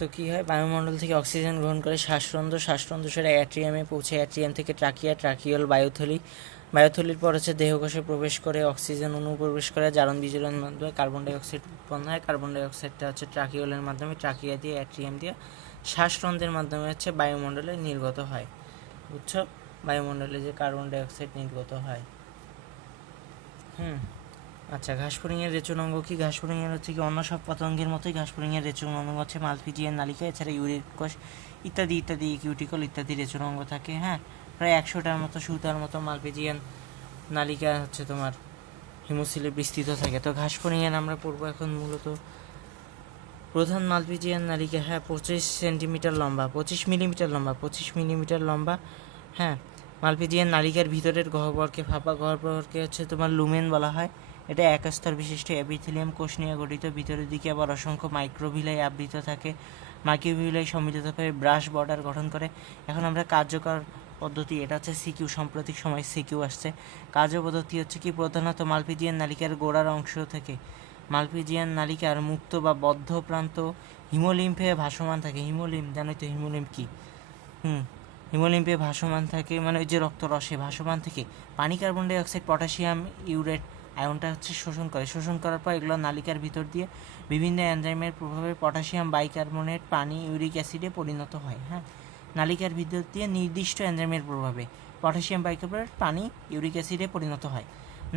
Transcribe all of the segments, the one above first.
তো কী হয়, বায়ুমণ্ডল থেকে অক্সিজেন গ্রহণ করে শ্বাসরন্ধ্র সেটা অ্যাট্রিয়ামে পৌঁছে, অ্যাট্রিয়াম থেকে ট্রাকিয়াল বায়ুথলির পর হচ্ছে দেহকোষে প্রবেশ করে, অক্সিজেন অণু প্রবেশ করে, জারণ বিজারণের মাধ্যমে কার্বন ডাই অক্সাইড উৎপন্ন হয়। কার্বন ডাই অক্সাইডটা হচ্ছে ট্রাকিওলের মাধ্যমে, ট্রাকিয়া দিয়ে অ্যাট্রিয়াম দিয়ে শ্বাসরন্ধ্রের মাধ্যমে হচ্ছে বায়ুমণ্ডলে নির্গত হয়। বুঝছো, বায়ুমণ্ডলে যে কার্বন ডাই অক্সাইড নির্গত হয়। আচ্ছা, ঘাসফড়িংয়ের রেচন অঙ্গ কি? ঘাসফড়িংয়ের হচ্ছে কি অন্য সব পতঙ্গের মতোই ঘাসফড়িংয়ের রেচন অঙ্গ হচ্ছে মালপিজিয়ান নালিকা, এছাড়া ইউরিক কোষ ইত্যাদি কিউটিকল ইত্যাদি রেচন অঙ্গ থাকে। প্রায় 100টার মতো সুতার মতো মালপিজিয়ান নালিকা হচ্ছে তোমার হিমোসিলে বিস্তৃত থাকে। তো ঘাসফড়িংয়ের আমরা পড়বো এখন মূলত প্রধান মালপিজিয়ান নালিকা। 25 সেন্টিমিটার লম্বা, 25 মিলিমিটার লম্বা। মালপিজিয়ান নালিকার ভিতরের গহ্বরকে, ফাঁপা গহ্বরকে হচ্ছে তোমার লুমেন বলা হয়। এটা একস্তর বিশিষ্ট এপিথেলিয়াম কোষ নিয়ে গঠিত। ভিতরের দিকে আবার অসংখ্য মাইক্রোভিলাই আবৃত থাকে। মাইক্রোভিলাই সম্মিলিতভাবে ব্রাশ বর্ডার গঠন করে। এখন আমরা কার্যকর পদ্ধতি, এটা হচ্ছে সিকিউ, সাম্প্রতিক সময় সিকিউ আসছে। কার্যপদ্ধতি হচ্ছে কি, প্রধানত মালপিজিয়ান নালিকার গোড়ার অংশ থেকে মালপিজিয়ান নালিকার মুক্ত বা বদ্ধ প্রান্ত হিমোলিম্ফে ভাসমান থাকে। হিমোলিম্ফ জানোই তো, হিমোলিম্ফ কি? হিমোলিম্ফে ভাসমান থাকে, মানে ওই যে রক্তরসে ভাসমান থেকে পানি, carbon die oxide, potassium urate আয়নটা হচ্ছে শোষণ করার পর এগুলো নালিকার ভিতর দিয়ে বিভিন্ন এনজাইমের প্রভাবে পটাশিয়াম বাইকার্বনেট পানি ইউরিক অ্যাসিডে পরিণত হয়। নালিকার ভিতর দিয়ে নির্দিষ্ট এনজাইমের প্রভাবে পটাশিয়াম বাইকার্বনেট পানি ইউরিক অ্যাসিডে পরিণত হয়।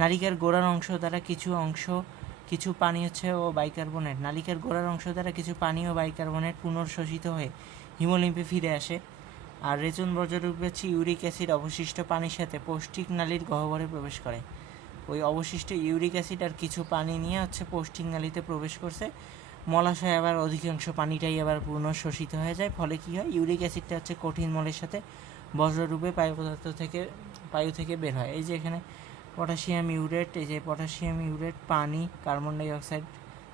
নালিকার গোড়ার অংশ দ্বারা কিছু পানি ও বাইকার্বনেট নালিকার গোড়ার অংশ দ্বারা কিছু পানি ও বাইকার্বনেট পুনর্শোষিত হয়ে হিমোলিম্ফে ফিরে আসে। আর রেচন বর্জ্যরূপে হচ্ছে ইউরিক অ্যাসিড অবশিষ্ট পানির সাথে পৌষ্টিক নালীর গহ্বরে প্রবেশ করে। ওই অবশিষ্ট ইউরিক অ্যাসিড আর কিছু পানি নিয়ে হচ্ছে পৌষ্টিক নালীতে প্রবেশ করছে। মলাশয় আবার অধিকাংশ পানিটাই আবার পুনঃশোষিত হয়ে যায়। ফলে কী হয়, ইউরিক অ্যাসিডটা হচ্ছে কঠিন মলের সাথে বজ্ররূপে বায়ু থেকে বের হয়। এই যে এখানে পটাশিয়াম ইউরেট, পানি, কার্বন ডাই অক্সাইড,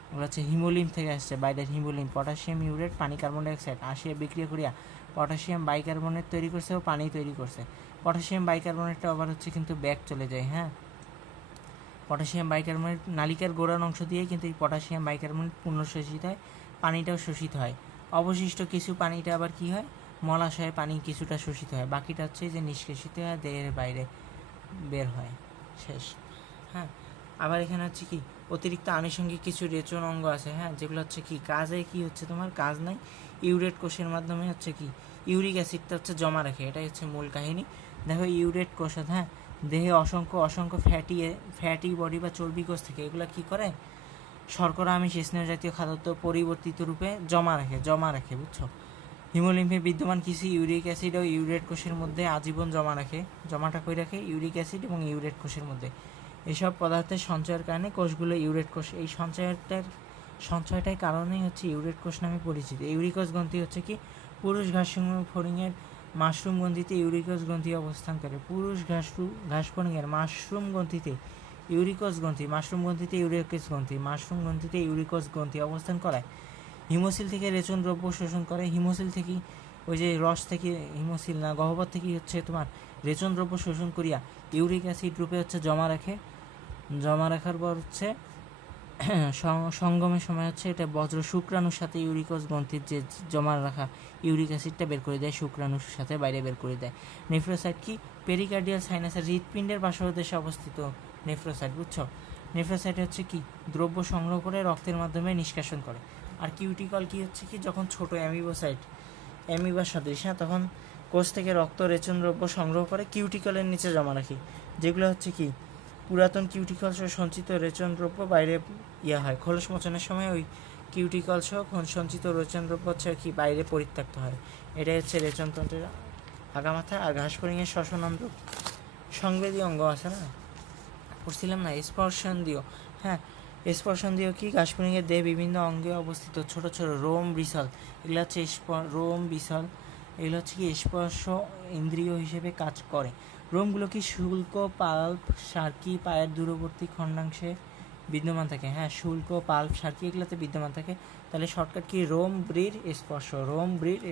ওগুলো হচ্ছে হিমোলিম্ফ থেকে আসছে, বাইরের হিমোলিম্ফ। পটাশিয়াম ইউরেট, পানি, কার্বন ডাই অক্সাইড আসিয়া বিক্রিয়া করিয়া পটাশিয়াম বাইকার্বনেট তৈরি করছে ও পানি তৈরি করছে। পটাশিয়াম বাইকার্বনেটটা আবার হচ্ছে কিন্তু ব্যাক চলে যায়। পটাশিয়াম বাইকার্বনেট নালিকার গোড়ার অংশ দিয়ে কিন্তু এই পটাশিয়াম বাইকার্বনেট পুনঃশোষিত হয়, পানিটাও শোষিত হয়। অবশিষ্ট কিছু পানিটা আবার কি হয়, মলাশয়ে পানি কিছুটা শোষিত হয়, বাকিটা হচ্ছে যে নিষ্কাশিত হয়, দেহের বাইরে বের হয়, শেষ। আবার এখানে হচ্ছে কি অতিরিক্ত আনুষঙ্গিক কিছু রেচন অঙ্গ আছে, যেগুলো হচ্ছে কি কাজে কি হচ্ছে তোমার কাজ নাই। ইউরেট কোষের মাধ্যমে হচ্ছে কি ইউরিক অ্যাসিডটা হচ্ছে জমা রাখে, এটাই হচ্ছে মূল কাহিনী। দেখো ইউরেট কোষ দেহে অসংখ্য ফ্যাটি বডি বা চর্বি কোষ থেকে, এগুলো কি করে, শর্করা আমিষ স্নেহ জাতীয় খাদ্য পরিবর্তিত রূপে জমা রাখে, বুঝছো। হিমোলিম্ফে বিদ্যমান কিছু ইউরিক অ্যাসিড ও ইউরেট কোষের মধ্যে আজীবন জমাটা করে রাখে ইউরিক অ্যাসিড এবং ইউরেট কোষের মধ্যে। এসব পদার্থের সঞ্চয়ের কারণে কোষগুলো ইউরেট কোষ, এই সঞ্চয়টার কারণেই হচ্ছে ইউরেট কোষ নামে পরিচিত। ইউরিকস গ্রন্থি হচ্ছে কি পুরুষ ঘাসফড়িংয়ের মাশরুম গ্রন্থিতে ইউরিকস গ্রন্থি অবস্থান করে। পুরুষ ঘাসফড়িংয়ের মাশরুম গ্রন্থিতে ইউরিকস গ্রন্থি অবস্থান করায় হিমোসিল থেকে রেচন দ্রব্য শোষণ করে। হিমোসিল থেকে ওই যে রস থেকে, হিমোসিল না গহ্বর থেকে হচ্ছে তোমার রেচন দ্রব্য শোষণ করিয়া ইউরিক অ্যাসিড রূপে হচ্ছে জমা রাখার পর হচ্ছে সঙ্গমের সময় হচ্ছে এটা বজ্র শুক্রাণুর সাথে ইউরিকস গ্রন্থির যে জমা রাখা ইউরিক অ্যাসিডটা বের করে দেয়, শুক্রাণুর সাথে বাইরে বের করে দেয়। নেফ্রোসাইট কি পেরিকার্ডিয়াল সাইনাসের হৃৎপিণ্ডের পার্শ্বদেশে অবস্থিত নেফ্রোসাইট, বুঝছো। নেফ্রোসাইট হচ্ছে কি দ্রব্য সংগ্রহ করে রক্তের মাধ্যমে নিষ্কাশন করে। আর কিউটিকল কি হচ্ছে কি যখন ছোট অ্যামিবার সদৃশ, তখন কোষ থেকে রক্ত রেচন দ্রব্য সংগ্রহ করে কিউটিকলের নিচে জমা রাখি, যেগুলো হচ্ছে কি পুরাতন কিউটিকল সহ সঞ্চিত রেচন দ্রব্য বাইরে হয়। খোলস মোচনের সময় ওই কিউটিকল সহ সঞ্চিত রেচন দ্রব্য হচ্ছে কি বাইরে পরিত্যক্ত হয়। এটাই হচ্ছে রেচনতন্ত্রের আগামাথা। আর ঘাসফড়িংয়ের শ্বসনতন্ত্র সংবেদী অঙ্গ আছে না, পড়ছিলাম না, স্পর্শন্দ্রিয়। স্পর্শন্দ্রিয় কি ঘাসফড়িংয়ের দেহে বিভিন্ন অঙ্গে অবস্থিত ছোট ছোট রোম বৃষল, এগুলো হচ্ছে এগুলো হচ্ছে কি স্পর্শ ইন্দ্রিয় হিসেবে কাজ করে। রোমগুলো কি শুল্ক, পাল্প, সার্কি পায়ের দূরবর্তী খণ্ডাংশে বিদ্যমান থাকে। শুল্ক, পাল্প, সার্কি এগুলোতে বিদ্যমান থাকে। তাহলে শর্টকাট কি রোম ব্রির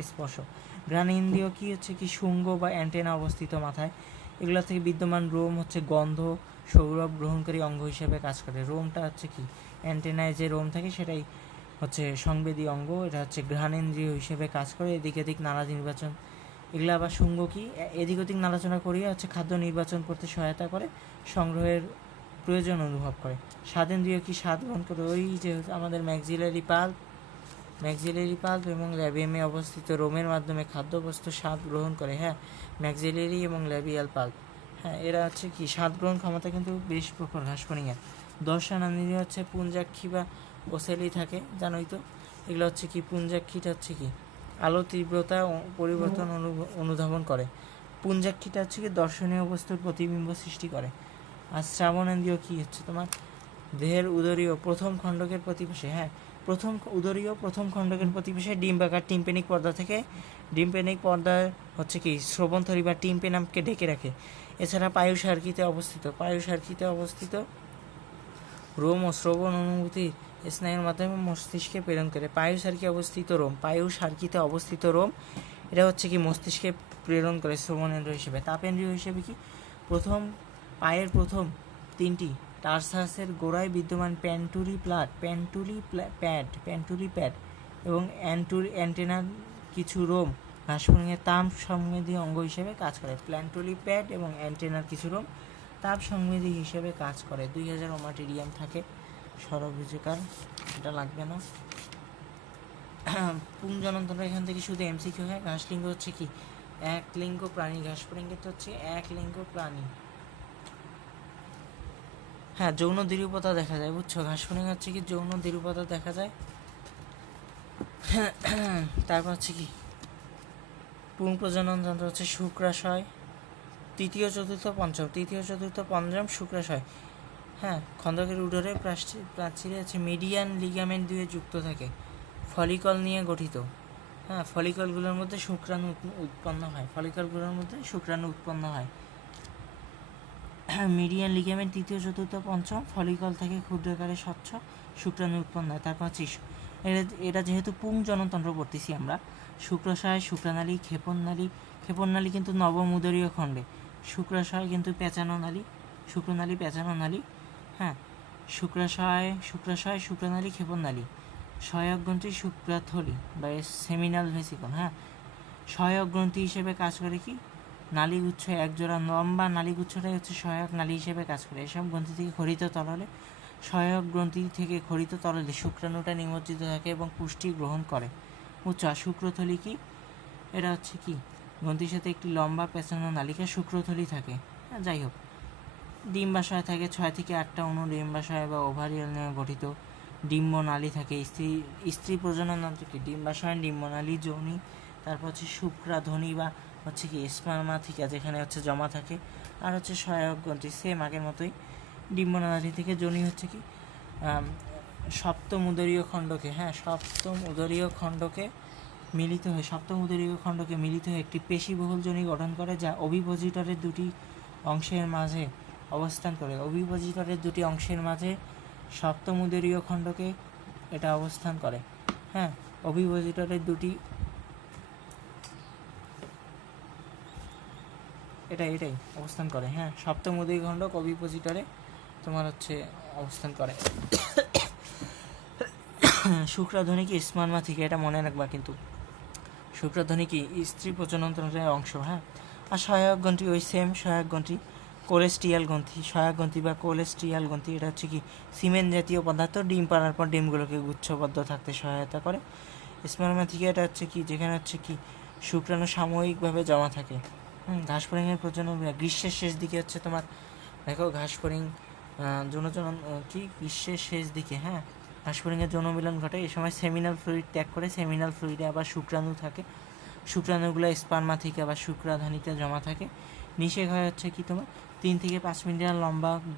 স্পর্শ। ঘ্রাণেন্দ্রিয় কি হচ্ছে কি শুঙ্গ বা অ্যান্টেনা অবস্থিত মাথায়, এগুলো থেকে বিদ্যমান রোম হচ্ছে গন্ধ সৌরভ গ্রহণকারী অঙ্গ হিসেবে কাজ করে। রোমটা হচ্ছে কি অ্যান্টেনায় যে রোম থাকে সেটাই হচ্ছে সংবেদী অঙ্গ, এটা হচ্ছে ঘ্রাণেন্দ্রিয় হিসেবে কাজ করে। এদিক এদিক নাড়া নির্বাচন, এগুলো আবার শুঙ্গ কি এদিক ওদিক নাড়াচড়া করিয়ে হচ্ছে খাদ্য নির্বাচন করতে সহায়তা করে, সংগ্রহের প্রয়োজন অনুভব করে। স্বাদেন্দ্রিয় কি স্বাদ গ্রহণ করে, ওই যে আমাদের ম্যাক্সিলারি পাল্প এবং ল্যাবিয়ামে অবস্থিত রোমের মাধ্যমে খাদ্যবস্তু স্বাদ গ্রহণ করে। হ্যাঁ, ম্যাক্সিলারি এবং ল্যাবিয়াল পাল্প, হ্যাঁ এরা হচ্ছে কি স্বাদ গ্রহণ ক্ষমতা কিন্তু বেশ প্রখর ঘাসফড়িংয়ের। দর্শনান্দ্রিয় হচ্ছে পুঞ্জাক্ষী বা ওসেলি থাকে, জানোই তো। এগুলো হচ্ছে কি পুঞ্জাক্ষীটা হচ্ছে কি আলো তীব্রতা পরিবর্তন অনুধাবন করে। পুঞ্জাক্ষীটা হচ্ছে কি দর্শনীয় বস্তুর প্রতিবিম্ব সৃষ্টি করে। আর শ্রাবণেন্দ্রিয় কি হচ্ছে তোমার দেহের উদরীয় প্রথম খণ্ডকের প্রতিবেশে, হ্যাঁ প্রথম খণ্ডকের প্রতিবেশে ডিম্বাকার টিম্পেনিক পর্দা থেকে ডিম্পেনিক পর্দা হচ্ছে কি শ্রবণথলি বা টিম্পেনামকে ঢেকে রাখে। এছাড়া পায়ুসার্কিতে অবস্থিত রোম ও শ্রবণ অনুভূতি স্নায়ুর মাধ্যমে মস্তিষ্কে প্রেরণ করে। পায়ুসার্কিতে অবস্থিত রোম এটা হচ্ছে কি মস্তিষ্কে প্রেরণ করে শ্রবণেন্দ্র হিসেবে। তাপেন্দ্রিয় হিসেবে কি পায়ের প্রথম তিনটি টার্সাসের গোড়ায় বিদ্যমান প্যান্টুরি প্যাড এবং অ্যান্টেনার কিছু রোম ঘাসফড়িংয়ের তাপ সংবেদী অঙ্গ হিসেবে কাজ করে। প্ল্যান্টুলি প্যাড এবং অ্যান্টেনার কিছু রোম তাপ সংবেদী হিসেবে কাজ করে। 2000 ওমাটেরিয়াম থাকে সরবীজকার, এটা লাগবে না। পুংজননতন্ত্র এখান থেকে শুধু এমসিকিউ হয়। ঘাসলিঙ্গ হচ্ছে কি এক লিঙ্গ প্রাণী, ঘাসফড়িং তো হচ্ছে এক লিঙ্গ প্রাণী। হ্যাঁ, যৌন দ্বিরূপতা দেখা যায়, বুঝছো। ঘাসফড়িং হচ্ছে কি যৌন দ্বিরূপতা দেখা যায়। তারপর হচ্ছে কি পুং প্রজনন যন্ত্র হচ্ছে শুক্রাশয়, তৃতীয় চতুর্থ পঞ্চম শুক্রাশয়। হ্যাঁ, খন্দকের উদরে প্রাচীরে আছে মিডিয়ান লিগামেন্ট দিয়ে যুক্ত থাকে, ফলিকল নিয়ে গঠিত। হ্যাঁ, ফলিকলগুলোর মধ্যে শুক্রাণু উৎপন্ন হয়। মিডিয়ান লিগামেন্ট তৃতীয় চতুর্থ পঞ্চম, ফলিকল থেকে ক্ষুদ্রাকারে স্বচ্ছ শুক্রাণু উৎপন্ন হয়। তারপর হচ্ছে এটা যেহেতু পুং জনতন্ত্র পড়তেছি আমরা, শুক্রাশয়, শুক্রানালী, ক্ষেপণনালী কিন্তু নবম উদরীয় খণ্ডে, শুক্রাশয় কিন্তু শুক্রনালী পেঁচানো নালী। হ্যাঁ, শুক্রাশয়, শুক্রনালী, ক্ষেপণনালী। সহায়ক গ্রন্থি শুক্রাথলি বা সেমিনাল ভেসিকল। হ্যাঁ, সহায়ক গ্রন্থি হিসেবে কাজ করে কি নালীগুচ্ছ, একজোড়া লম্বা নালীগুচ্ছটাই হচ্ছে সহায়ক নালী হিসেবে কাজ করে। এসব গ্রন্থি থেকে সহায়ক গ্রন্থি থেকে খরিত তরলে শুক্রাণুটা নিমজ্জিত থাকে এবং পুষ্টি গ্রহণ করে। বুঝছো। আর শুক্রথলি কি, এটা হচ্ছে কি গ্রন্থির সাথে একটি লম্বা পেঁচানো নালিকা শুক্রথলি থাকে। যাই হোক, ডিম্বাশয় থাকে 6 থেকে 8টা অণু, ডিম্বাশয় বা ওভারিয়াল নিয়ে গঠিত। ডিম্বনালী থাকে, স্ত্রী প্রজনন যন্ত্র কি ডিম্বাশয়, ডিম্বনালী, যোনি। তারপর হচ্ছে শুক্রাধনী বা হচ্ছে কি স্পার্মাথিকা, যেখানে হচ্ছে জমা থাকে। আর হচ্ছে সহায়ক গ্রন্থি সেম আগের মতোই। ডিম্বনালী থেকে যোনি হচ্ছে কি সপ্তম উদরীয় খণ্ডকে মিলিত হয়ে একটি পেশিবহুল যোনি গঠন করে, যা অভিপোজিটরের দুটি অংশের মাঝে অবস্থান করে। সপ্তম উদরীয় খণ্ডকে এটা অবস্থান করে। হ্যাঁ, অভিপোজিটরের দুটি এটাই অবস্থান করে। হ্যাঁ, সপ্তম উদরীয় খণ্ডক অভিপোজিটরে তোমার হচ্ছে অবস্থান করে। শুক্রাধ্বনি কি স্পার্মা থেকে, এটা মনে রাখবা কিন্তু। শুক্রাধ্বনি কি স্ত্রী প্রজননতন্ত্রের অংশ। হ্যাঁ, আর সহায়ক গ্রন্থি ওই সেম সহায়ক গ্রন্থি কোলেস্ট্রিয়াল গ্রন্থি। এটা হচ্ছে কি সিমেন্ট জাতীয় পদার্থ, ডিম পাড়ার পর ডিমগুলোকে গুচ্ছবদ্ধ থাকতে সহায়তা করে। স্পার্মা থেকে এটা হচ্ছে কি যেখানে হচ্ছে কি শুক্রাণু সাময়িকভাবে জমা থাকে। ঘাসফড়িংয়ের প্রজনন গ্রীষ্মের শেষ দিকে হচ্ছে তোমার দেখো ঘাসফড়িং গ্রীষ্মের শেষ দিকে। হ্যাঁ, ঘাসফড়িংয়ের যৌন মিলন ঘটে। এই সময় সেমিনাল ফ্লুইড ত্যাগ করে। সেমিনাল ফ্লুইডে আবার শুক্রাণু থাকে। শুক্রাণুগুলো স্পার্মা থেকে আবার শুক্রাধানীতে জমা থাকে। নিষেক হয় হচ্ছে কি তোমার 3 থেকে 5 মিলিমিটার লম্বা